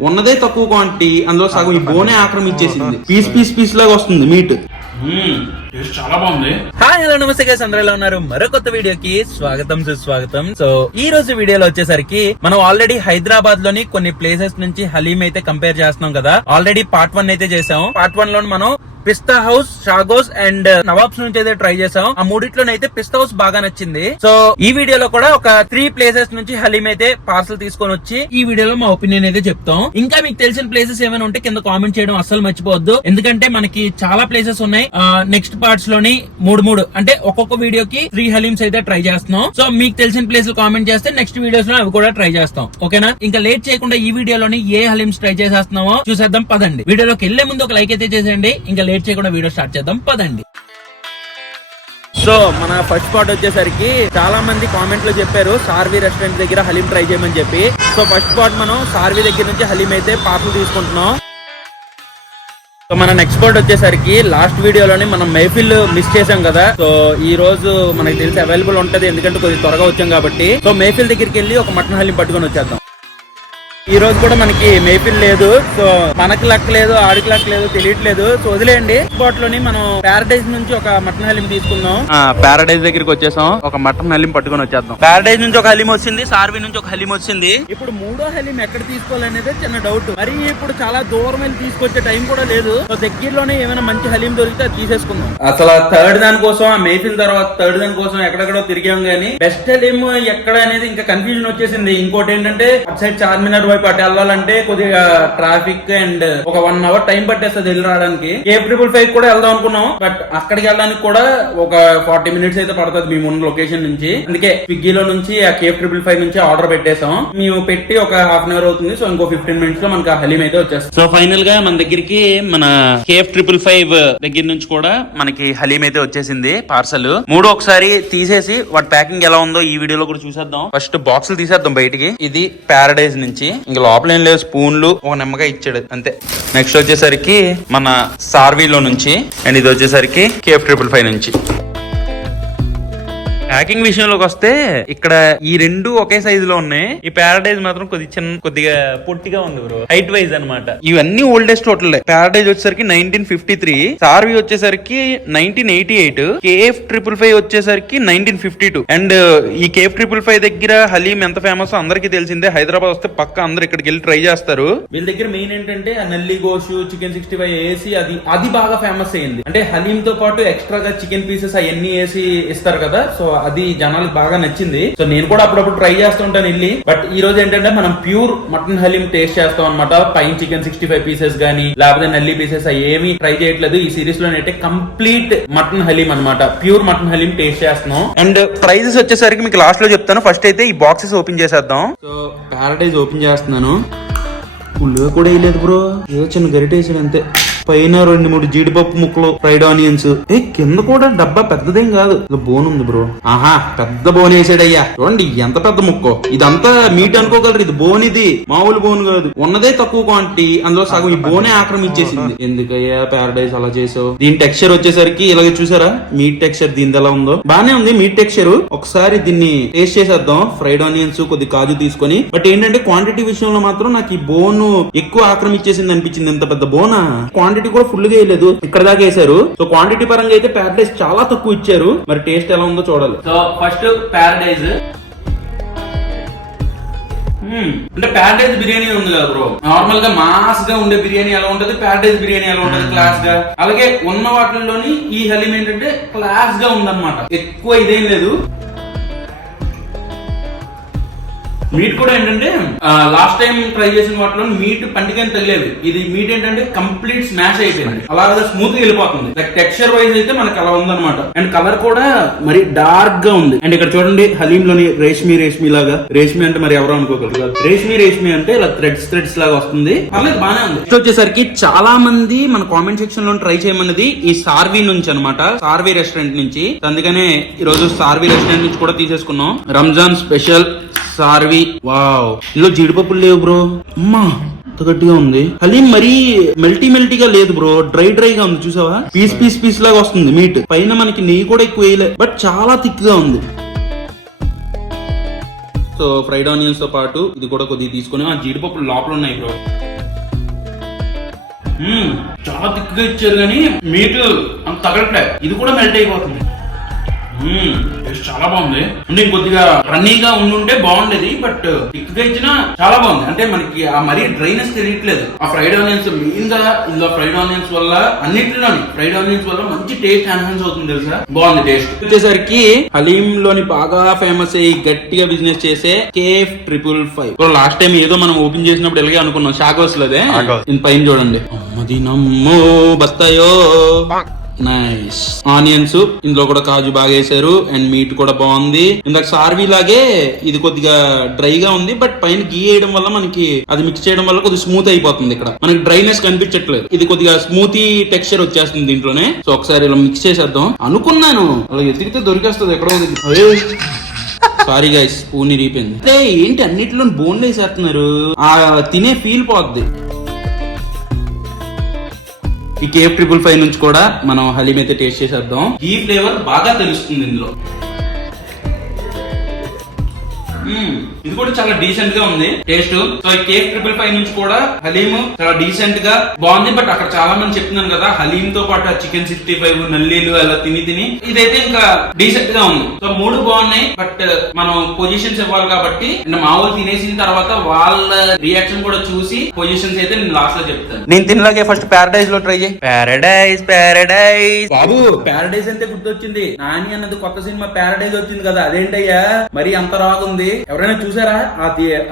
ఉన్నదే తక్కువ క్వాంటిటీ అందులో సగం ఈ బోనే ఆక్రమించేసింది. పీస్ పీస్ పీస్ లాగా వస్తుంది మీట్ టేస్ట్ చాలా బాగుంది. హాయ్ హలో నమస్తే గైస్ అందరూ ఎలా ఉన్నారు? మరో కొత్త వీడియోకి స్వాగతం సుస్వాగతం. సో ఈ రోజు వీడియోలో వచ్చేసరికి మనం ఆల్రెడీ హైదరాబాద్లోని కొన్ని ప్లేసెస్ నుంచి హలీం అయితే కంపేర్ చేస్తున్నాం కదా. ఆల్రెడీ పార్ట్ వన్ అయితే చేసాం. పార్ట్ వన్లో మనం పిస్తా హౌస్ షాగోస్ అండ్ uh, నవాబ్స్ నుంచి అయితే ట్రై చేసాం. ఆ మూడిట్లోనైతే పిస్తా హౌస్ బాగా నచ్చింది. సో ఈ వీడియోలో కూడా ఒక త్రీ ప్లేసెస్ నుంచి హలీం అయితే పార్సల్ తీసుకొని వచ్చి ఈ వీడియోలో మా ఒపీనియన్ అయితే చెప్తాం. ఇంకా మీకు తెలిసిన ప్లేసెస్ ఏమైనా ఉంటే కింద కామెంట్ చేయడం అస్సలు మర్చిపోవద్దు. ఎందుకంటే మనకి చాలా ప్లేసెస్ ఉన్నాయి. నెక్స్ట్ పార్ట్స్లోని మూడు మూడు అంటే ఒక్కొక్క వీడియోకి త్రీ హలీమ్స్ అయితే ట్రై చేస్తున్నాం. సో మీకు తెలిసిన ప్లేస్ కామెంట్ చేస్తే నెక్స్ట్ వీడియోస్లో అవి కూడా ట్రై చేస్తాం. ఓకేనా? ఇంకా లేట్ చేయకుండా ఈ వీడియోలోని ఏ హలీమ్స్ ట్రై చేసేస్తున్నామో చూసేద్దాం పదండి. వీడియోలోకి వెళ్ళే ముందు ఒక లైక్ అయితే చేసేయండి. ఇంకా లేట్ చేయకుండా వీడియో స్టార్ట్ చేద్దాం. పదండి. సో మన ఫస్ట్ స్పాట్ వచ్చేసరికి చాలా మంది కామెంట్లో చెప్పారు సార్వి రెస్టారెంట్ దగ్గర హలీం ట్రై చేయమని చెప్పి. సో ఫస్ట్ స్పాట్ మనం సార్వి దగ్గర నుంచి హలీం అయితే పార్సల్ తీసుకుంటున్నాం. సో మన నెక్స్ట్ పార్ట్ వచ్చేసరికి లాస్ట్ వీడియోలోనే మనం మైఫిల్ మిస్ చేసాం కదా. సో ఈ రోజు మనకి తెలిసి అవైలబుల్ ఉంటది ఎందుకంటే కొద్దిగా త్వరగా వచ్చాం కాబట్టి. సో మేఫిల్ దగ్గరికి వెళ్ళి ఒక మటన్ హలీం పట్టుకొని వచ్చేద్దాం. ఈ రోజు కూడా మనకి మేపిల్ లేదు. సో మనకి లక్ లేదు ఆడికి లక్ లేదు తెలియట్లేదు. సో వదిలేయండి. స్పాట్లోని మనం పారడైజ్ నుంచి ఒక మటన్ హలీం తీసుకుందాం. పారడైజ్ దగ్గరికి వచ్చేసాం. ఒక మటన్ హలీం పట్టుకొని వచ్చేద్దాం. పారడైజ్ నుంచి ఒక హలీం వచ్చింది సార్వి నుంచి ఒక హలీం వచ్చింది. ఇప్పుడు మూడో హలీం ఎక్కడ తీసుకోవాలనేది చిన్న డౌట్ మరి ఇప్పుడు చాలా దూరం వెళ్ళి తీసుకొచ్చే టైం కూడా లేదు. సో దగ్గరలోనే ఏమైనా మంచి హలీం దొరికితే అది తీసేసుకుందాం. అసలు థర్డ్ దాని కోసం ఆ మేఫిల్ తర్వాత థర్డ్ దాని కోసం ఎక్కడెక్కడో తిరిగాం గానీ బెస్ట్ హలీం ఎక్కడ అనేది ఇంకా కన్ఫ్యూజన్ వచ్చేసింది. ఇంకోటి ఏంటంటే అటు సైడ్ చార్మినార్ వైపు అటు వెళ్ళాలంటే కొద్దిగా ట్రాఫిక్ అండ్ ఒక వన్ అవర్ టైం పట్టేస్తుంది వెళ్ళి రావడానికి కేప్ ట్రిపుల్ ఫైవ్ కూడా వెళ్దాం అనుకున్నాం. బట్ అక్కడికి వెళ్ళడానికి కూడా ఒక ఫార్టీ మినిట్స్ అయితే పడుతుంది మేము ఉన్న లొకేషన్ నుంచి. అందుకే స్విగ్గీలో నుంచి ఆ కేప్ ట్రిపుల్ ఫైవ్ నుంచి ఆర్డర్ పెట్టేసాం మేము పెట్టి ఒక హాఫ్ అన్ అవర్ అవుతుంది. సో ఇంకో ఫిఫ్టీన్ మినిట్స్లో మనకి ఆ హలీం అయితే వచ్చేస్తుంది. సో ఫైనల్గా మన దగ్గరికి మన కేఫ్ ట్రిపుల్ ఫైవ్ దగ్గర నుంచి కూడా మనకి హలీం అయితే వచ్చేసింది పార్సల్. మూడు ఒకసారి తీసేసి వాటి ప్యాకింగ్ ఎలా ఉందో ఈ వీడియోలో కూడా చూసేద్దాం. ఫస్ట్ బాక్సులు తీసేద్దాం బయటికి. ఇది ప్యారడైజ్ నుంచి. ఇంకా లోపల ఏం లేదు స్పూన్లు ఒక నిమ్మకాయ ఇచ్చాడు అంతే. నెక్స్ట్ వచ్చేసరికి మన సార్వీలో నుంచి అండ్ ఇది వచ్చేసరికి కేఫ్ ట్రిపుల్ ఫైవ్ నుంచి. ప్యాకింగ్ విషయంలోకి వస్తే ఇక్కడ ఈ రెండు ఒకే సైజు లో ఉన్నాయి. ఈ పారడైజ్ మాత్రం కొద్ది చిన్న కొద్దిగా పొట్టిగా ఉంది బ్రో హైట్ వైజ్ అన్నమాట. ఇవన్నీ ఓల్డెస్ట్ హోటల్ పారడైజ్ వచ్చేసరికి నైన్టీన్ ఫిఫ్టీ త్రీ సార్వి వచ్చేసరికి nineteen eighty eight KF triple five వచ్చేసరికి నైన్టీన్ ఫిఫ్టీ టూ అండ్ ఈ కేఎఫ్ ట్రిపుల్ ఫైవ్ దగ్గర హలీం ఎంత ఫేమస్ అందరికీ తెలిసిందే. హైదరాబాద్ వస్తే పక్క అందరు ఇక్కడికి వెళ్ళి ట్రై చేస్తారు. వీళ్ళ దగ్గర మెయిన్ ఏంటంటే నల్లి గోషు చికెన్ సిక్స్టీ ఫైవ్ వేసి అది అది బాగా ఫేమస్ అయింది అంటే హలీం తో పాటు ఎక్స్ట్రాగా చికెన్ పీసెస్ అవన్నీ వేసి ఇస్తారు కదా. సో అది జనాలకు బాగా నచ్చింది. సో నేను కూడా అప్పుడప్పుడు ట్రై చేస్తుంటాను వెళ్ళి బట్ ఈ రోజు ఏంటంటే మనం ప్యూర్ మటన్ హలీం టేస్ట్ చేస్తాం అనమాట పైన చికెన్ సిక్స్టీ ఫైవ్ పీసెస్ గానీ లేకపోతే నల్లి పీసెస్ ఏమి ట్రై చేయట్లేదు. ఈ సిరీస్లో అయితే కంప్లీట్ మటన్ హలీం అన్నమాట. ప్యూర్ మటన్ హలీం టేస్ట్ చేస్తున్నాం. అండ్ ప్రైజెస్ వచ్చేసరికి మీకు లాస్ట్లో చెప్తాను. ఫస్ట్ అయితే ఈ బాక్సెస్ ఓపెన్ చేసేద్దాం. సో పారడైజ్ ఓపెన్ చేస్తున్నాను. ఉల్లిగా కూడా వేయలేదు బ్రో. ఏదో చిన్న గరిటేసాడు అంతే. పైన రెండు మూడు జీడిపప్పు ముక్కలు ఫ్రైడ్ ఆనియన్స్. ఏ కింద కూడా డబ్బా పెద్దదేం కాదు. బోన్ ఉంది బ్రో. ఆహా పెద్ద బోన్ వేసాడయ్యా. చూడండి ఎంత పెద్ద ముక్కో. ఇదంతా మీట్ అనుకోగలరు. ఇది బోన్ ఇది. మామూలు బోన్ కాదు. ఉన్నదే తక్కువ క్వాంటిటీ అందులో సగం ఈ బోనే ఆక్రమించేసింది. ఎందుకయ్యా పారడైజ్ అలా చేసావు? దీని టెక్స్చర్ వచ్చేసరికి ఇలాగ చూసారా? మీట్ టెక్స్చర్ దీని ఎలా ఉందో? బానే ఉంది మీట్ టెక్స్చర్ ఒకసారి దీన్ని టేస్ట్ చేసేద్దాం. ఫ్రైడ్ ఆనియన్స్ కొద్ది కాజు తీసుకొని. బట్ ఏంటంటే క్వాంటిటీ విషయంలో మాత్రం నాకు ఈ బోన్ ఎక్కువ ఆక్రమించేసింది అనిపించింది. ఎంత పెద్ద బోనా? క్వాంటిటీ కూడా ఫుల్గా వేయలేదు. ఇక్కడ దాకా వేసారు సో క్వాంటిటీ పరంగా అయితే ప్యారడైజ్ చాలా తక్కువ ఇచ్చారు. మరి టేస్ట్ ఎలా ఉందో చూడాలి. సో ఫస్ట్ ప్యారడైజ్ అంటే ప్యారడైజ్ బిర్యానీ ఉంది కదా బ్రో నార్మల్గా మాస్గా ఉండే బిర్యానీ ఎలా ఉంటది? ప్యారడైజ్ బిర్యానీ ఎలా ఉంటది? క్లాస్గా. అలాగే ఉన్న వాటిల్లోని ఈ హలీం ఏంటంటే క్లాస్గా ఉందన్నమాట. ఎక్కువ ఇదేం లేదు. మీట్ కూడా ఏంటంటే లాస్ట్ టైం ట్రై చేసిన వాటిలో మీట్ పంటికని తగ్గలేదు ఇది మీట్ ఏంటంటే కంప్లీట్ స్మాష్ అయిపోయింది. అలాగే స్మూత్గా వెళ్ళిపోతుంది. లైక్ టెక్స్చర్ వైజ్ అయితే మనకి అలా ఉందన్నమాట. అండ్ కలర్ కూడా మరి డార్క్గా ఉంది. అండ్ ఇక్కడ చూడండి హలీమ్లోని రేష్మి రేష్మి లాగా. రేష్మి అంటే మరి ఎవరో అనుకోగలరు రేష్మి రేష్మి అంటే ఇలా థ్రెడ్స్ థ్రెడ్స్ లాగా వస్తుంది. పర్లేదు బానే ఉంది. నెక్స్ట్ వచ్చేసరికి చాలా మంది మన కామెంట్ సెక్షన్లో ట్రై చేయమన్నది ఈ సార్వి నుంచి అన్నమాట. సార్వి రెస్టారెంట్ నుంచి. అందుకనే ఈ రోజు సార్వి రెస్టారెంట్ నుంచి కూడా తీసేసుకున్నాం. రంజాన్ స్పెషల్ సార్వి. వావ్. ఇందులో జీడిపప్పులు లేవు బ్రో. అమ్మా గట్టిగా ఉంది. హలీం మరీ మెల్టీ మెల్టీగా లేదు బ్రో. డ్రై డ్రై గా ఉంది చూసావా? పీస్ పీస్ పీస్ లాగా వస్తుంది మీట్. పైన మనకి నెయ్యి కూడా ఎక్కువ వేయలే బట్ చాలా థిక్గా ఉంది. సో ఫ్రైడ్ ఆనియన్స్తో పాటు ఇది కూడా కొద్దిగా తీసుకుని ఆ జీడిపప్పులు లోపల ఉన్నాయి బ్రో. చాలా చాలా థిక్గా ఇచ్చారు కానీ మీట్ అంత తగలట్లే. ఇది కూడా మెల్ట్ అయిపోతుంది. టేస్ట్ చాలా బాగుంది. అంటే ఇంకొద్దిగా రన్నీగా ఉండుంటే బాగుండేది బట్ థిక్గా ఇచ్చినా చాలా బాగుంది. అంటే మనకి ఆ మరీ డ్రైనెస్ తెలియట్లేదు. ఆ ఫ్రైడ్ ఆనియన్స్ మెయిన్గా ఇందులో ఫ్రైడ్ ఆనియన్స్ వల్ల అన్నిటిలోని ఫ్రైడ్ ఆనియన్స్ వల్ల మంచి టేస్ట్ ఎన్హాన్స్ అవుతుంది తెలుసా? బాగుంది టేస్ట్ వచ్చేసరికి హలీం లోని బాగా ఫేమస్ అయ్యి గట్టిగా బిజినెస్ చేసే cafe triple five. Last time ఏదో మనం ఓపెన్ చేసినప్పుడు ఇలాగే అనుకున్నాం షాకోస్ లోదే పైన చూడండి. అమ్మది నమ్మో బస్తాయో. నైస్ ఆనియన్స్ ఇందులో కూడా కాజు బాగా వేసారు. అండ్ మీట్ కూడా బాగుంది. ఇందాక సార్వి లాగే ఇది కొద్దిగా డ్రైగా ఉంది. బట్ పైన గీ వేయడం వల్ల మనకి అది మిక్స్ చేయడం వల్ల కొద్దిగా స్మూత్ అయిపోతుంది ఇక్కడ. మనకి డ్రైనెస్ కనిపించట్లేదు. ఇది కొద్దిగా స్మూతీ టెక్స్చర్ వచ్చేస్తుంది దీంట్లోనే. సో ఒకసారి ఇలా మిక్స్ చేసేద్దాం. అనుకున్నాను. అలా ఎతికితే దొరికేస్తుంది ఎక్కడో సారీ గైస్ పూని రీపోయింది అంటే ఏంటి అన్నిటిలో బోన్లు వేసేస్తున్నారు? ఆ తినే ఫీల్ పోద్ది. ఈ కేఫ్ ట్రిపుల్ ఫైవ్ నుంచి కూడా మనం హలీం అయితే టేస్ట్ చేసేద్దాం. ఈ ఫ్లేవర్ బాగా తెలుస్తుంది ఇందులో. ఇది కూడా చాలా డీసెంట్గా ఉంది టేస్ట్ సో ఈ కేక్ ట్రిపుల్ ఫైవ్ నుంచి కూడా హలీం చాలా డీసెంట్గా బాగుంది. బట్ అక్కడ చాలా మంది చెప్తున్నాను కదా హలీం తో పాటు చికెన్ సిక్స్టీ ఫైవ్ నల్లీలు అలా తిని తిని. ఇదైతే ఇంకా డీసెంట్గా ఉంది. సో మూడు బాగున్నాయి బట్ మనం పొజిషన్స్ ఇవ్వాలి కాబట్టి అంటే మా వాళ్ళు తినేసిన తర్వాత వాళ్ళ రియాక్షన్ కూడా చూసి పొజిషన్స్ అయితే నేను లాస్ట్లో చెప్తాను. నేను తినలాగే ఫస్ట్ ప్యారడైజ్లో ట్రై చేయి. ప్యారడైజ్ ప్యారడైజ్ బాబు ప్యారడైజ్ అంటే గుర్తొచ్చింది. నాని అన్నది కొత్త సినిమా ప్యారడైజ్ వచ్చింది కదా అదేంటయ్యా? మరి అంత రాగుంది. ఎవరైనా చూసారా?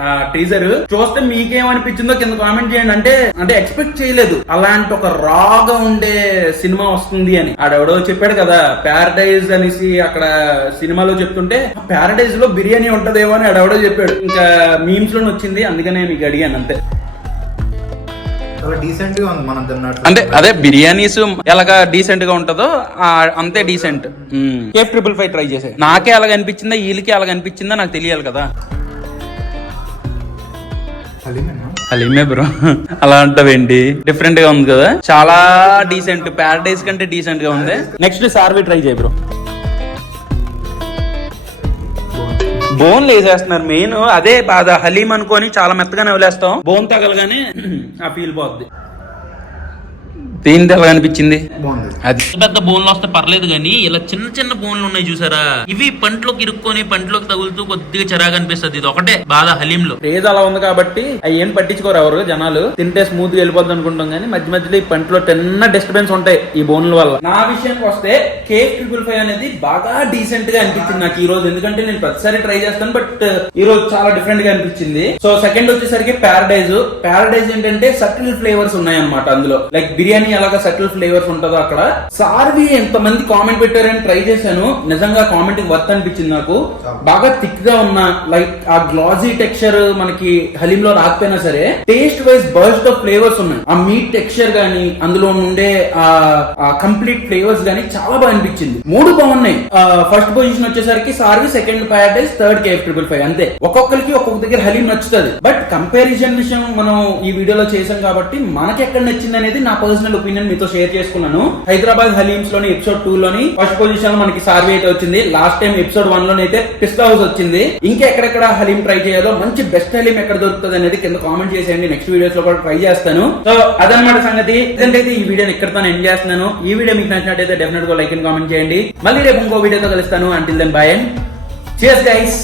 ఆ టీజర్ చూస్తే మీకేమనిపించిందో కింద కామెంట్ చేయండి. అంటే అంటే ఎక్స్పెక్ట్ చేయలేదు. అలాంటి ఒక రాగా ఉండే సినిమా వస్తుంది అని. ఆడెవడో చెప్పాడు కదా ప్యారడైజ్ అనేసి అక్కడ సినిమాలో చెప్తుంటే ప్యారడైజ్లో బిర్యానీ ఉంటదేమో అని ఆడెవడో చెప్పాడు. ఇంకా మీమ్స్లోనే వచ్చింది అందుకనే మీకు అడిగాను అంతే. అంటే అదే బిర్యానీస్ ఎలాగా డీసెంట్గా ఉంటుందో అంతే decent cafe triple five try చేసే నాకే అలాగ అనిపించిందా? వీళ్ళకి అలాగ అనిపించిందా? నాకు తెలియాలి కదా. హలీమే బ్రో. అలా అంటావేంటి డిఫరెంట్గా ఉంది కదా. చాలా డీసెంట్ ప్యారడైస్ కంటే డీసెంట్గా ఉంది. నెక్స్ట్ సార్వి ట్రై చేయ బ్రో. బోన్ వేసేస్తున్నారు. మెయిన్ అదే బాధ. హలీం అనుకొని చాలా మెత్తగానే వదిలేస్తాం. బోన్ తగలగానే ఆ ఫీల్ పోద్ది. దీని ఎలా అనిపించింది అది. పెద్ద బోన్లు వస్తే పర్లేదు కానీ ఇలా చిన్న చిన్న బోన్లు ఉన్నాయి చూసారా? ఇవి పంటలోకి ఇరుక్కొని పంటలోకి తగులుతూ కొద్దిగా చిరాగా అనిపిస్తుంది. ఇది ఒకటే బాధ హలీంలో. రేజ్ అలా ఉంది కాబట్టి అవి ఏం పట్టించుకోరు ఎవరు జనాలు. తింటే స్మూత్గా వెళ్ళిపోద్ది అనుకుంటాం కానీ మధ్య మధ్యలో ఈ పంటలో చిన్న డిస్టర్బెన్స్ ఉంటాయి ఈ బోన్ల వల్ల. నా విషయానికి వస్తే కేక్ ట్రిపుల్ ఫైవ్ అనేది బాగా డీసెంట్గా అనిపించింది నాకు ఈ రోజు. ఎందుకంటే నేను ప్రతిసారి ట్రై చేస్తాను బట్ ఈ రోజు చాలా డిఫరెంట్గా అనిపించింది. సో సెకండ్ వచ్చేసరికి ప్యారడైజ్ ప్యారడైజ్ ఏంటంటే సటిల్ ఫ్లేవర్స్ ఉన్నాయి అనమాట అందులో. లైక్ బిర్యానీ ఎలాగా సటిల్ ఫ్లేవర్స్ ఉంటుందో అక్కడ. సార్వి ఎంత మంది కామెంట్ పెట్టారని ట్రై చేశాను. నిజంగా కామెంట్ వర్త్ అనిపించింది నాకు. బాగా థిక్గా ఉన్న లైక్ ఆ గ్లాజీ టెక్స్చర్ మనకి హలీంలో రాకపోయినా సరే taste wise burst of flavours ఉన్నాయి. ఆ మీట్ టెక్స్చర్ గానీ అందులో ఉండే ఆ కంప్లీట్ ఫ్లేవర్స్ గానీ చాలా బాగా అనిపించింది. మూడు బాగున్నాయి. ఫస్ట్ పొజిషన్ వచ్చేసరికి Sarvi second Paradise third cafe triple five అంతే. ఒక్కొక్కరికి ఒక్కొక్క దగ్గర హలీం నచ్చుతుంది. బట్ కంపారిజన్ విషయం మనం ఈ వీడియోలో చేసాం కాబట్టి మనకి ఎక్కడ నచ్చింది అనేది నా పర్సనల్ ఒపీనియన్ మీతో షేర్ చేసుకున్నాను. హైదరాబాద్ హలీమ్స్లోని ఎపిసోడ్ టూ లోని ఫస్ట్ పొజిషన్లో మనకి సార్వి అయితే వచ్చింది. లాస్ట్ టైం ఎపిసోడ్ వన్లో అయితే పిస్తా హౌస్ వచ్చింది. ఇంకా ఎక్కడెక్కడ హలీం ట్రై చేయాలో మంచి బెస్ట్ హలీం ఎక్కడ దొరుకుతుంది అనేది కింద కామెంట్ చేసేయండి. నెక్స్ట్ వీడియోస్లో కూడా ట్రై చేస్తాను. సో అదనమాట సంగతి. ఇదంటే ఈ వీడియోని ఎక్కడితో ఎండ్ చేస్తున్నాను. ఈ వీడియో మీకు నచ్చినట్టయితే డెఫినెట్గా లైక్ అండ్ కామెంట్ చేయండి. మళ్ళీ రేపు ఇంకో వీడియోతో కలుస్తాను. అంటిల్ దెన్ బాయ్ అండ్ చేస్ గైస్